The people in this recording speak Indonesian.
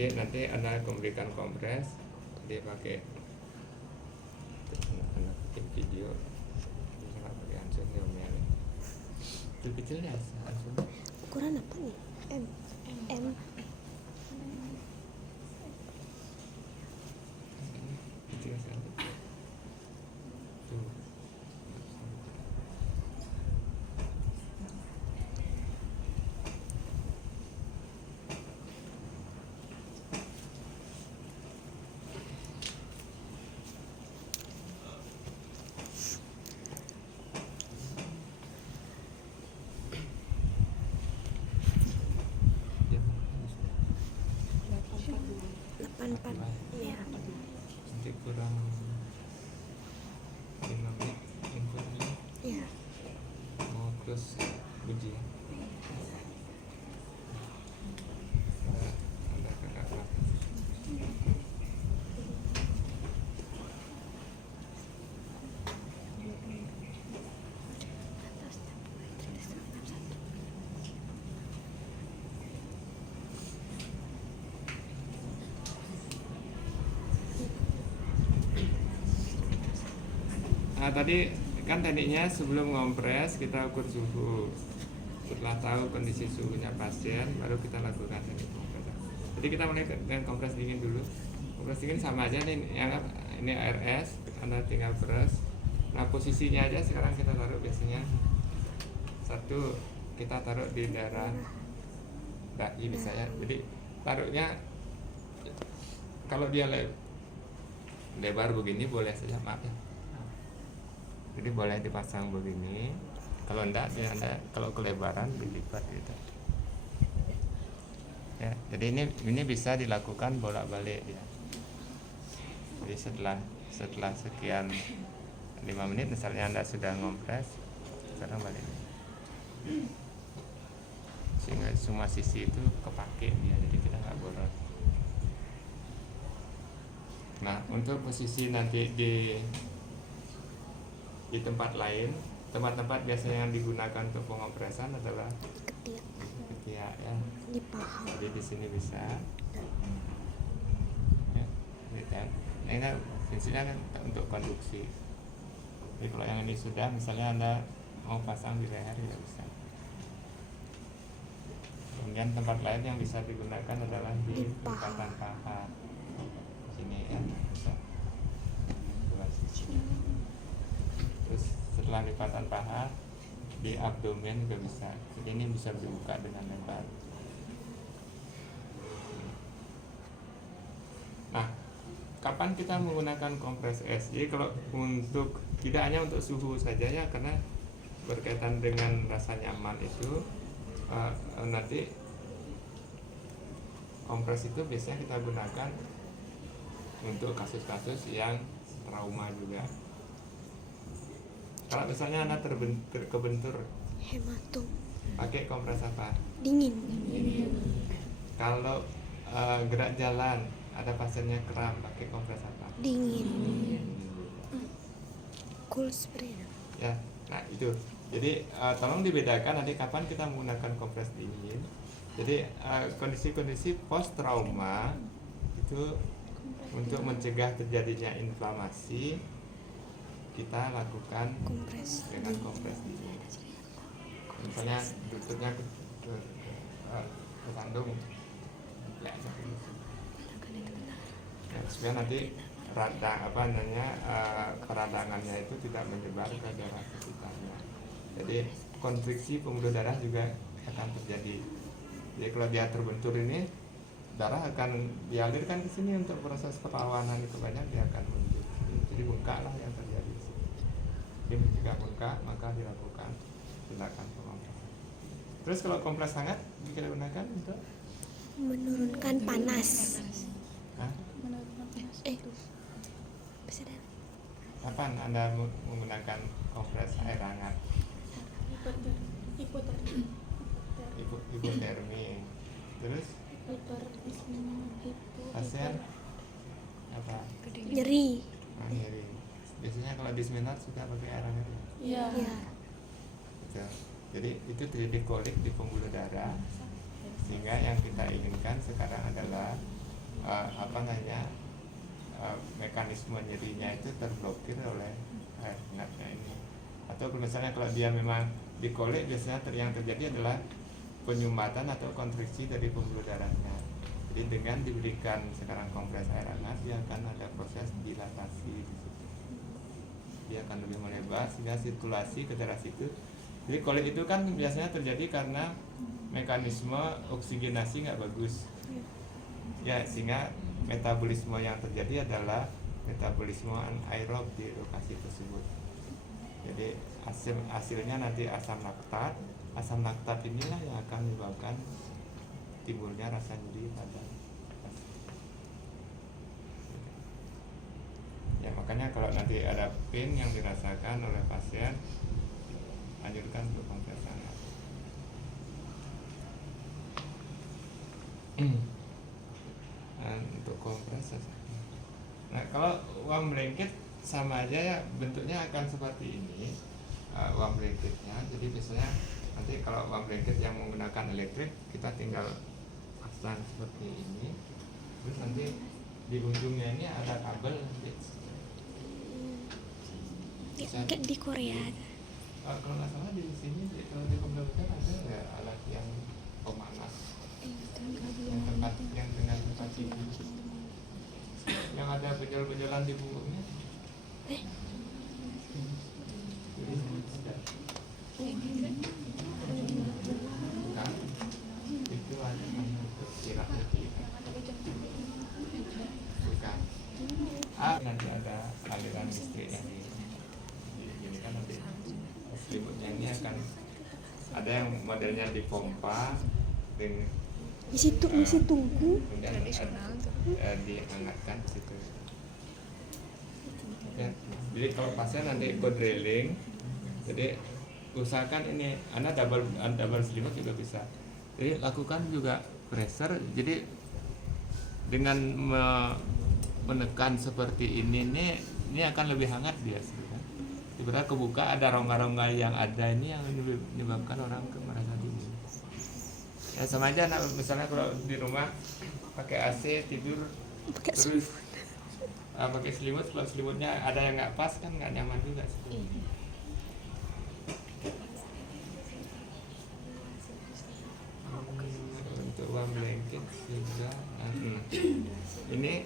Nanti Anda memberikan kompres, dia pakai Anda bikin video, bisa nggak pakai Hansen diomel. Itu kecil ya Hansen. Ukuran apa nih? M. Kecil sekali. Tuh. Empat. Iya. Nanti kurang 5 menit infonya. Iya. Mau close uji ya. Anda kakak lah. Nah, tadi kan tekniknya sebelum ngompres kita ukur suhu. Setelah tahu kondisi suhunya pasien, baru kita lakukan teknik kompres. Jadi kita mulai dengan kompres dingin dulu. Kompres dingin sama aja nih, yang ini ARS, Anda tinggal peres. Nah, posisinya aja sekarang kita taruh biasanya satu kita taruh di daerah dahi misalnya. Jadi taruhnya kalau dia lebar begini boleh saja, maaf ya. Jadi boleh dipasang begini. Kalau enggak, ya Anda kalau kelebaran dilipat gitu. Ya, jadi ini bisa dilakukan bolak-balik ya. Jadi setelah sekian 5 menit misalnya Anda sudah ngompres, sekarang balik. Sehingga semua sisi itu kepake dia, jadi kita nggak boros. Nah, untuk posisi nanti di tempat lain, tempat-tempat biasanya yang digunakan untuk pengompresan adalah ketiak ya, Di paha. jadi di sini bisa ya, gitu. Ini kan fungsinya kan untuk konduksi. Jadi kalau yang ini sudah, misalnya Anda mau pasang di leher ya bisa. Kemudian tempat lain yang bisa digunakan adalah di lipatan paha. Sini ya, bisa. Dua sisi. Terus setelah lipatan paha di abdomen juga bisa. Jadi ini bisa dibuka dengan lebar. Nah, kapan kita menggunakan kompres es? Jadi kalau untuk tidak hanya untuk suhu saja ya, karena berkaitan dengan rasa nyaman itu nanti kompres itu biasanya kita gunakan untuk kasus-kasus yang trauma juga. Kalau misalnya Anda kebentur, Hematom. pakai kompres apa? Dingin. Kalau gerak jalan, ada pasiennya kram, pakai kompres apa? Dingin. Cool spray. Ya, nah itu. Jadi tolong dibedakan nanti kapan kita menggunakan kompres dingin. Jadi kondisi-kondisi post trauma itu untuk mencegah terjadinya inflamasi, kita lakukan Kompres dengan kompres dingin. Misalnya lututnya kesandung, ya, supaya nanti peradangannya itu tidak menyebar ke daerah sekitarnya. Jadi konstriksi pembuluh darah juga akan terjadi. Jadi kalau dia terbentur ini, darah akan dialirkan ke sini untuk proses perlawanan itu banyak, dia akan menuju. Jadi bengkak lah yang terjadi di sini. Jadi mencegah bengkak, maka dilakukan tindakan pengompresan. Terus kalau kompres hangat kita gunakan untuk menurunkan panas. Hah? Bisa dah. Kapan Anda menggunakan kompres air hangat? Hipotermi. Terus pasien apa? Nyeri. Nyeri. Biasanya kalau dismenat suka pakai air hangat. Iya. Betul. Jadi itu terjadi kolik di pembuluh darah, sehingga yang kita inginkan sekarang adalah mekanisme nyerinya itu terblokir oleh air hangatnya ini. Atau misalnya kalau dia memang dikolek, biasanya yang terjadi adalah penyumbatan atau kontriksi dari pembuluh darahnya. Jadi dengan diberikan sekarang kompres air hangat, dia akan ada proses dilatasi di situ. Dia akan lebih melebar sehingga sirkulasi ke daerah situ. Jadi kolik itu kan biasanya terjadi karena mekanisme oksigenasi nggak bagus. Ya, sehingga metabolisme yang terjadi adalah metabolisme anaerob di lokasi tersebut. Jadi hasilnya nanti asam laktat. Asam laktat inilah yang akan menyebabkan timbulnya rasa nyeri pada pasien. Ya, makanya kalau nanti ada pain yang dirasakan oleh pasien, anjurkan untuk kompres hangat. Untuk kompres. Nah, kalau warm blanket sama aja ya, bentuknya akan seperti ini. Warm blanketnya, jadi biasanya nanti kalau warm blanket yang menggunakan elektrik, kita tinggal pasang seperti ini. Terus nanti di ujungnya ini ada kabel nanti. Kayak di Korea. Kalau nggak salah di sini kalau di komputer ada ya alat yang pemanas yang dengan tempat tidur yang ada benjol-benjolan di punggungnya. Bukan, itu ada untuk istirahat kita. Bukan. Nanti ada aliran listriknya ini kan nanti selimutnya ini akan ada yang modelnya dipompa dengan Mesti tunggu. kemudian dihangatkan gitu. Oke. Jadi kalau pasien nanti ikut drilling, jadi usahakan ini Anda double selimut juga bisa. Jadi lakukan juga pressure. Jadi dengan menekan seperti ini akan lebih hangat dia sebenarnya. Sebenarnya kebuka ada rongga-rongga yang ada ini yang menyebabkan orang merasa dingin. Ya sama aja, nah, misalnya kalau di rumah pakai AC tidur Pakai terus pakai selimut, kalau selimutnya ada yang nggak pas kan nggak nyaman juga. Untuk warm blanket juga ini